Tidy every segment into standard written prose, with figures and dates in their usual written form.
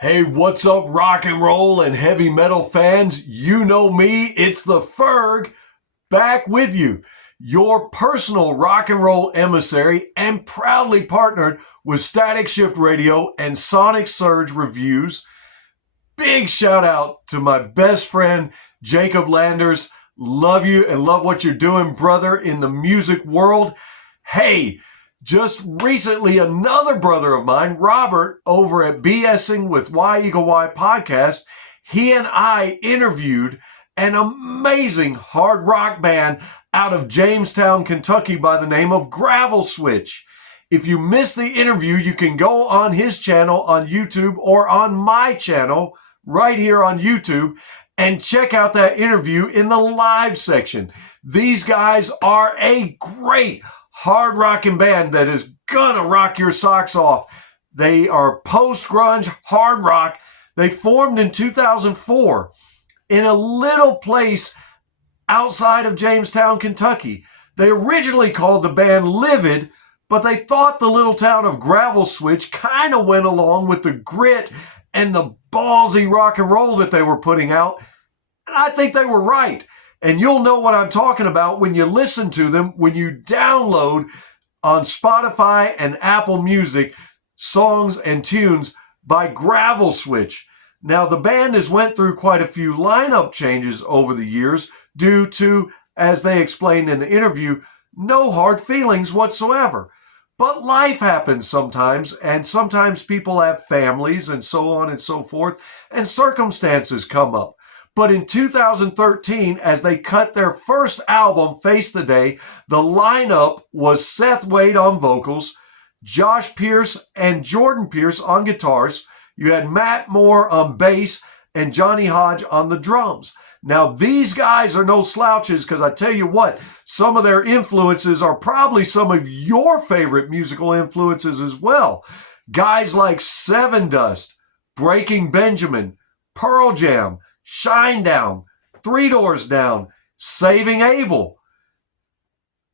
Hey, what's up, rock and roll and heavy metal fans? You know me, it's the Ferg, back with you, your personal rock and roll emissary, and proudly partnered with Static Shift Radio and Sonic Surge Reviews. Big shout out to my best friend, Jacob Landers. Love you and love what you're doing, brother, in the music world. Hey, just recently, another brother of mine, Robert, over at BSing with Y-Eagle-Y podcast, he and I interviewed an amazing hard rock band out of Jamestown, Kentucky by the name of Gravel Switch. If you missed the interview, you can go on his channel on YouTube or on my channel right here on YouTube and check out that interview in the live section. These guys are a great hard rocking band that is gonna rock your socks off. They are post-grunge hard rock. They formed in 2004 in a little place outside of Jamestown, Kentucky. They originally called the band Livid, but they thought the little town of Gravel Switch kind of went along with the grit and the ballsy rock and roll that they were putting out. And I think they were right. And you'll know what I'm talking about when you listen to them, when you download on Spotify and Apple Music songs and tunes by Gravel Switch. Now, the band has went through quite a few lineup changes over the years due to, as they explained in the interview, no hard feelings whatsoever. But life happens sometimes, and sometimes people have families and so on and so forth, and circumstances come up. But in 2013, as they cut their first album, Face the Day, the lineup was Seth Wade on vocals, Josh Pierce and Jordan Pierce on guitars. You had Matt Moore on bass and Johnny Hodge on the drums. Now, these guys are no slouches because I tell you what, some of their influences are probably some of your favorite musical influences as well. Guys like Seven Dust, Breaking Benjamin, Pearl Jam, Shinedown, Three Doors Down, Saving Abel.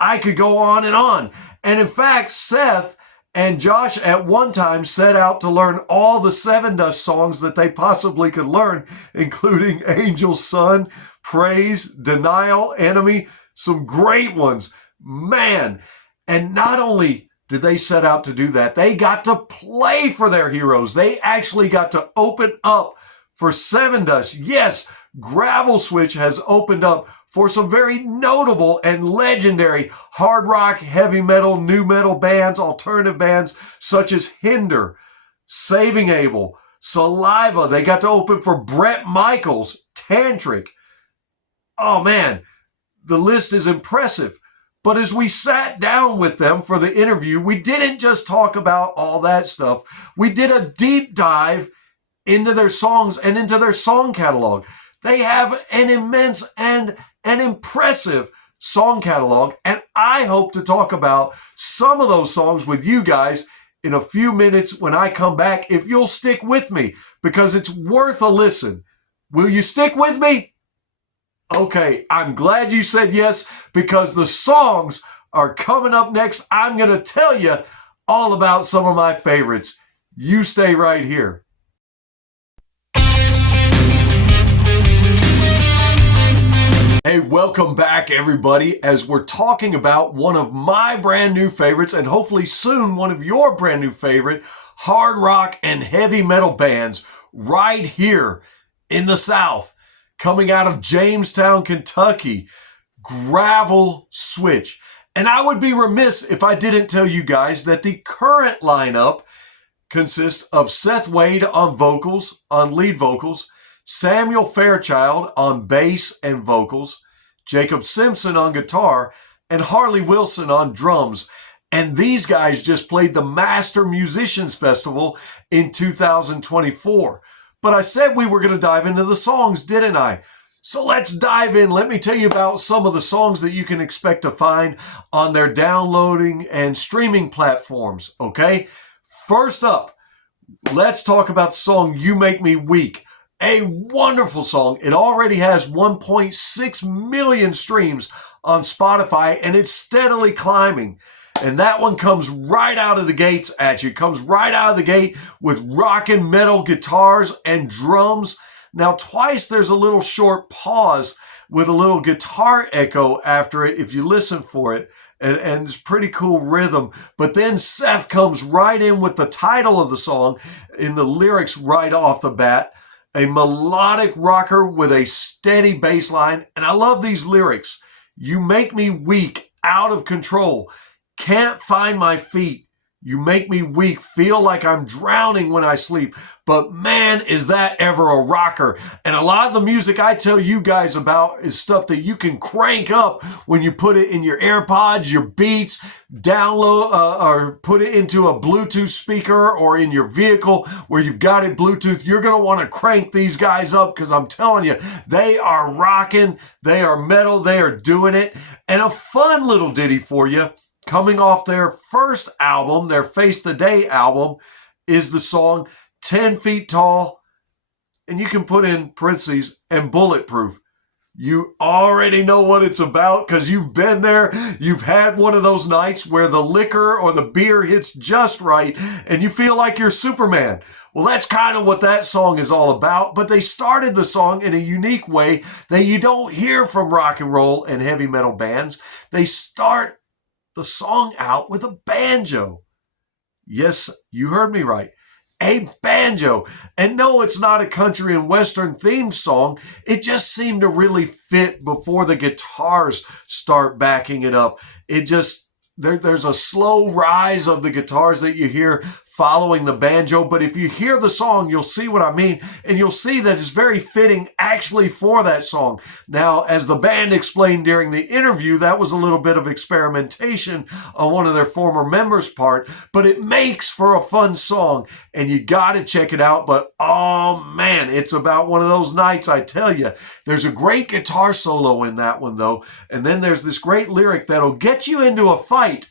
I could go on and on. And in fact, Seth and Josh at one time set out to learn all the Seven Dust songs that they possibly could learn, including Angel's Son, Praise, Denial, Enemy, some great ones. Man, and not only did they set out to do that, they got to play for their heroes. They actually got to open up for Seven Dust. Yes, Gravel Switch has opened up for some very notable and legendary hard rock, heavy metal, new metal bands, alternative bands such as Hinder, Saving Abel, Saliva. They got to open for Bret Michaels, Tantric. Oh man, the list is impressive. But as we sat down with them for the interview, we didn't just talk about all that stuff. We did a deep dive into their songs and into their song catalog. They have an immense and an impressive song catalog, and I hope to talk about some of those songs with you guys in a few minutes when I come back, if you'll stick with me, because it's worth a listen. Will you stick with me? Okay, I'm glad you said yes, because the songs are coming up next. I'm going to tell you all about some of my favorites. You stay right here. Hey, welcome back, everybody, as we're talking about one of my brand new favorites, and hopefully soon one of your brand new favorite hard rock and heavy metal bands right here in the South, coming out of Jamestown, Kentucky, Gravel Switch. And I would be remiss if I didn't tell you guys that the current lineup consists of Seth Wade on vocals, on lead vocals, Samuel Fairchild on bass and vocals, Jacob Simpson on guitar, and Harley Wilson on drums. And these guys just played the Master Musicians Festival in 2024. But I said we were going to dive into the songs, didn't I? So let's dive in. Let me tell you about some of the songs that you can expect to find on their downloading and streaming platforms, okay? First up, let's talk about the song You Make Me Weak. A wonderful song. It already has 1.6 million streams on Spotify, and it's steadily climbing. And that one comes right out of the gates at you. It comes right out of the gate with rockin' metal guitars and drums. Now, twice there's a little short pause with a little guitar echo after it if you listen for it. And it's pretty cool rhythm. But then Seth comes right in with the title of the song in the lyrics right off the bat. A melodic rocker with a steady bass line. And I love these lyrics. You make me weak, out of control. Can't find my feet. You make me weak, feel like I'm drowning when I sleep. But man, is that ever a rocker. And a lot of the music I tell you guys about is stuff that you can crank up when you put it in your AirPods, your Beats, download or put it into a Bluetooth speaker or in your vehicle where you've got it Bluetooth. You're going to want to crank these guys up because I'm telling you, they are rocking, they are metal, they are doing it. And a fun little ditty for you. Coming off their first album, their Face the Day album, is the song 10 Feet Tall, and you can put in parentheses, and bulletproof. You already know what it's about because you've been there. You've had one of those nights where the liquor or the beer hits just right and you feel like you're Superman. Well, that's kind of what that song is all about, but they started the song in a unique way that you don't hear from rock and roll and heavy metal bands. They start the song out with a banjo. Yes, you heard me right. A banjo. And no, it's not a country and western themed song. It just seemed to really fit before the guitars start backing it up. It just, there's a slow rise of the guitars that you hear following the banjo, but if you hear the song, you'll see what I mean, and you'll see that it's very fitting actually for that song. Now, as the band explained during the interview, that was a little bit of experimentation on one of their former members' part, but it makes for a fun song, and you gotta check it out. But oh man, it's about one of those nights, I tell you. There's a great guitar solo in that one though, and then there's this great lyric that'll get you into a fight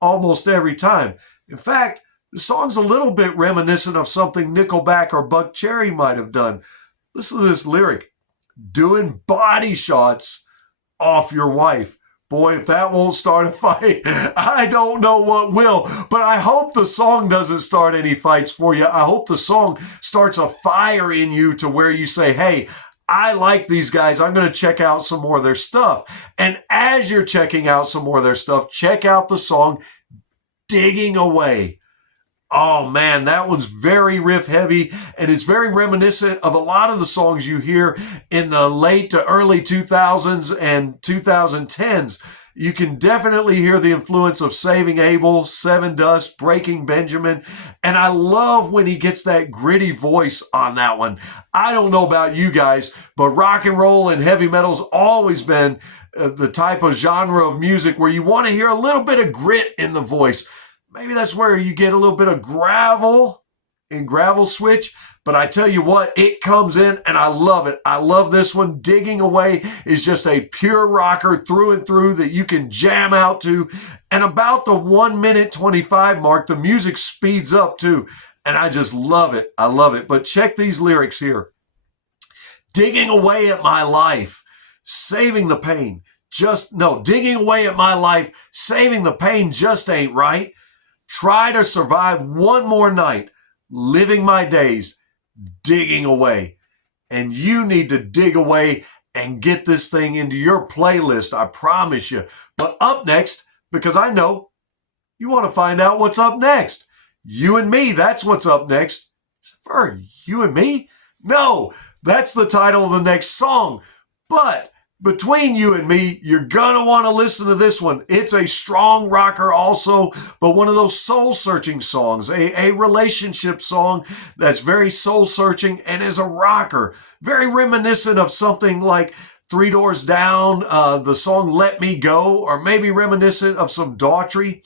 almost every time. In fact, the song's a little bit reminiscent of something Nickelback or Buck Cherry might have done. Listen to this lyric. Doing body shots off your wife. Boy, if that won't start a fight, I don't know what will. But I hope the song doesn't start any fights for you. I hope the song starts a fire in you to where you say, hey, I like these guys. I'm going to check out some more of their stuff. And as you're checking out some more of their stuff, check out the song Digging Away. Oh man, that one's very riff heavy, and it's very reminiscent of a lot of the songs you hear in the late to early 2000s and 2010s. You can definitely hear the influence of Saving Abel, Seven Dust, Breaking Benjamin, and I love when he gets that gritty voice on that one. I don't know about you guys, but rock and roll and heavy metal's always been the type of genre of music where you want to hear a little bit of grit in the voice. Maybe that's where you get a little bit of gravel in Gravel Switch. But I tell you what, it comes in and I love it. I love this one. Digging Away is just a pure rocker through and through that you can jam out to. And about the 1 minute 25 mark, the music speeds up too. And I just love it. I love it. But check these lyrics here. Digging away at my life, saving the pain. Digging away at my life, saving the pain just ain't right. Try to survive one more night, living my days, digging away. And you need to dig away and get this thing into your playlist, I promise you. But up next, because I know you want to find out what's up next. You and me, that's what's up next. Ferg, you and me? No, that's the title of the next song. But between you and me, you're going to want to listen to this one. It's a strong rocker also, but one of those soul-searching songs, a relationship song that's very soul-searching and is a rocker. Very reminiscent of something like Three Doors Down, the song Let Me Go, or maybe reminiscent of some Daughtry.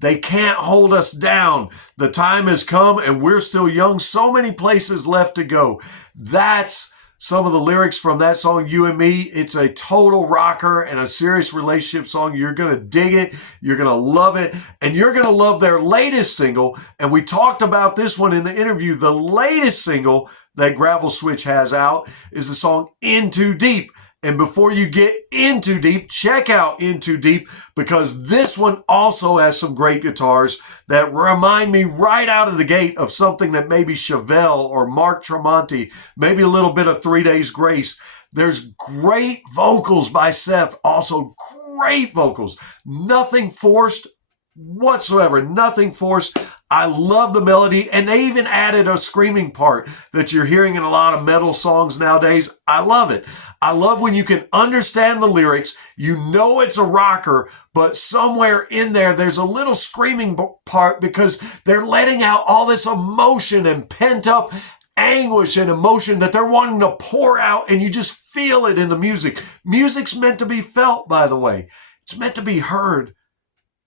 They can't hold us down. The time has come and we're still young. So many places left to go. That's some of the lyrics from that song, You and Me. It's a total rocker and a serious relationship song. You're going to dig it. You're going to love it. And you're going to love their latest single. And we talked about this one in the interview. The latest single that Gravel Switch has out is the song In Too Deep. And before you get in too deep, check out In Too Deep, because this one also has some great guitars that remind me right out of the gate of something that maybe Chevelle or Mark Tremonti, maybe a little bit of 3 Days Grace. There's great vocals by Seth, also great vocals. Nothing forced whatsoever, nothing forced. I love the melody, and they even added a screaming part that you're hearing in a lot of metal songs nowadays. I love it. I love when you can understand the lyrics, you know it's a rocker, but somewhere in there, there's a little screaming part because they're letting out all this emotion and pent up anguish and emotion that they're wanting to pour out, and you just feel it in the music. Music's meant to be felt, by the way. It's meant to be heard.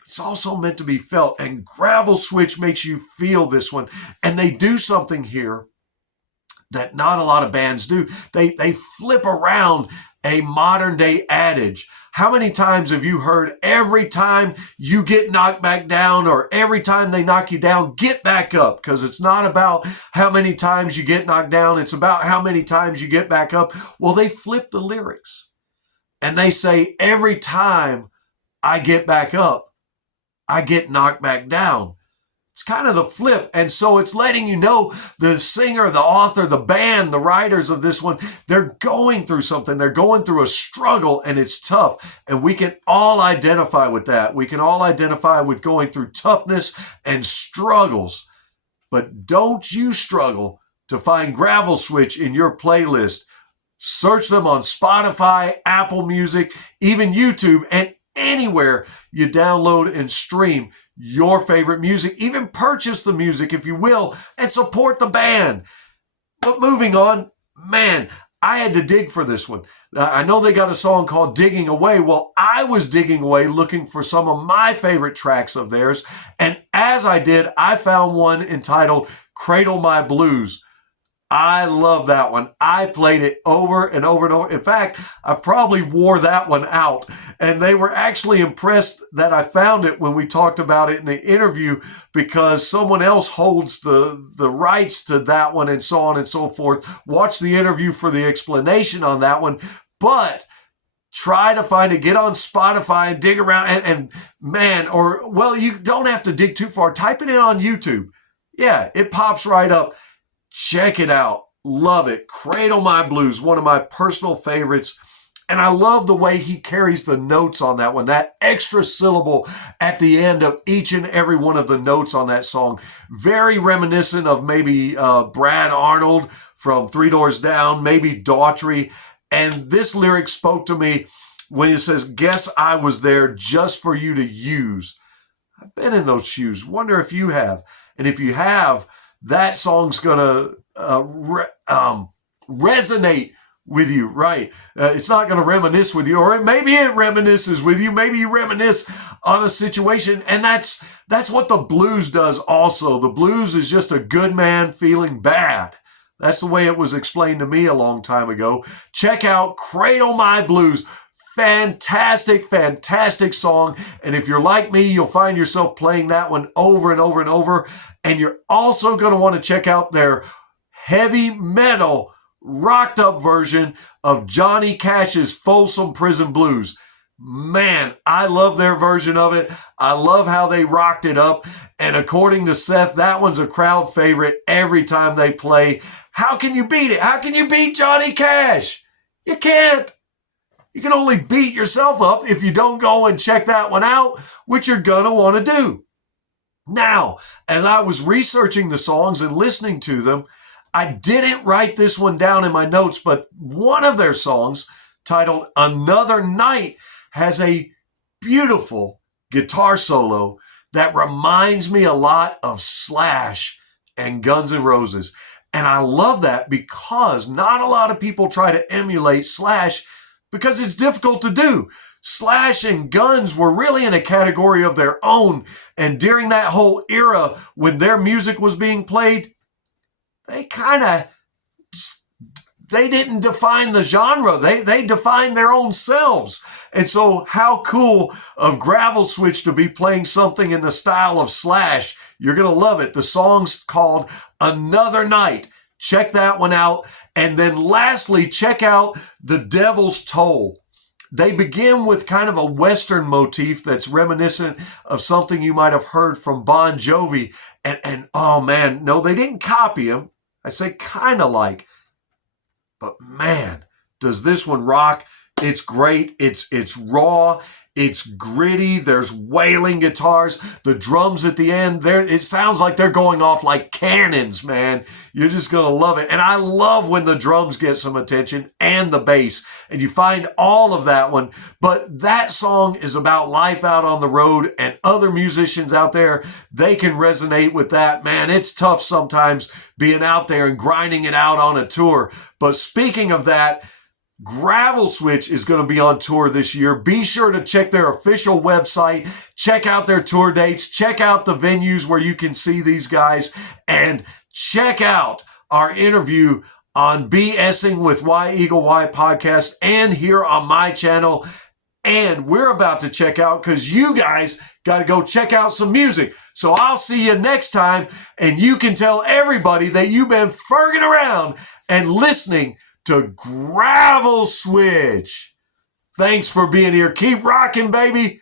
It's also meant to be felt, and Gravel Switch makes you feel this one. And they do something here that not a lot of bands do. They flip around a modern day adage. How many times have you heard, every time you get knocked back down, or every time they knock you down, get back up? Because it's not about how many times you get knocked down. It's about how many times you get back up. Well, they flip the lyrics and they say, every time I get back up, I get knocked back down. It's kind of the flip. And so it's letting you know the singer, the author, the band, the writers of this one, they're going through something. They're going through a struggle, and it's tough. And we can all identify with that. We can all identify with going through toughness and struggles. But don't you struggle to find Gravel Switch in your playlist. Search them on Spotify, Apple Music, even YouTube, and anywhere you download and stream your favorite music. Even purchase the music if you will, and support the band. But moving on, man, I had to dig for this one. I know they got a song called Digging Away. Well, I was digging away looking for some of my favorite tracks of theirs, and as I did, I found one entitled Cradle My Blues. I love that one. I played it over and over and over. In fact, I probably wore that one out. And they were actually impressed that I found it when we talked about it in the interview, because someone else holds the rights to that one, and so on and so forth. Watch the interview for the explanation on that one. But try to find it. Get on Spotify and dig around. And man, or, well, you don't have to dig too far. Type it in on YouTube. Yeah, it pops right up. Check it out. Love it. Cradle My Blues, one of my personal favorites. And I love the way he carries the notes on that one. That extra syllable at the end of each and every one of the notes on that song. Very reminiscent of maybe Brad Arnold from Three Doors Down, maybe Daughtry. And this lyric spoke to me when it says, guess I was there just for you to use. I've been in those shoes. Wonder if you have. And if you have, that song's going to resonate with you, right? It's not going to reminisce with you, or maybe it reminisces with you. Maybe you reminisce on a situation, and that's what the blues does also. The blues is just a good man feeling bad. That's the way it was explained to me a long time ago. Check out Cradle My Blues. Fantastic, fantastic song. And if you're like me, you'll find yourself playing that one over and over and over. And you're also going to want to check out their heavy metal rocked up version of Johnny Cash's Folsom Prison Blues. Man, I love their version of it. I love how they rocked it up. And according to Seth, that one's a crowd favorite every time they play. How can you beat it? How can you beat Johnny Cash? You can't. You can only beat yourself up if you don't go and check that one out, which you're going to want to do. Now, as I was researching the songs and listening to them, I didn't write this one down in my notes, but one of their songs, titled Another Night, has a beautiful guitar solo that reminds me a lot of Slash and Guns N' Roses. And I love that because not a lot of people try to emulate Slash, because it's difficult to do. Slash and Guns were really in a category of their own. And during that whole era when their music was being played, they didn't define the genre. They defined their own selves. And so how cool of Gravel Switch to be playing something in the style of Slash. You're going to love it. The song's called Another Night. Check that one out. And then lastly, check out The Devil's Toll. They begin with kind of a Western motif that's reminiscent of something you might have heard from Bon Jovi. And oh man, no, they didn't copy him. I say kind of like, but man, does this one rock. It's great. It's raw. It's gritty. There's wailing guitars. The drums at the end, it sounds like they're going off like cannons, man. You're just going to love it. And I love when the drums get some attention and the bass. And you find all of that one. But that song is about life out on the road, and other musicians out there, they can resonate with that. Man, it's tough sometimes being out there and grinding it out on a tour. But speaking of that, Gravel Switch is going to be on tour this year. Be sure to check their official website, check out their tour dates, check out the venues where you can see these guys, and check out our interview on BSing with Y-Eagle-Y podcast and here on my channel. And we're about to check out because you guys got to go check out some music. So I'll see you next time, and you can tell everybody that you've been ferging around and listening to Gravel Switch. Thanks for being here. Keep rocking, baby.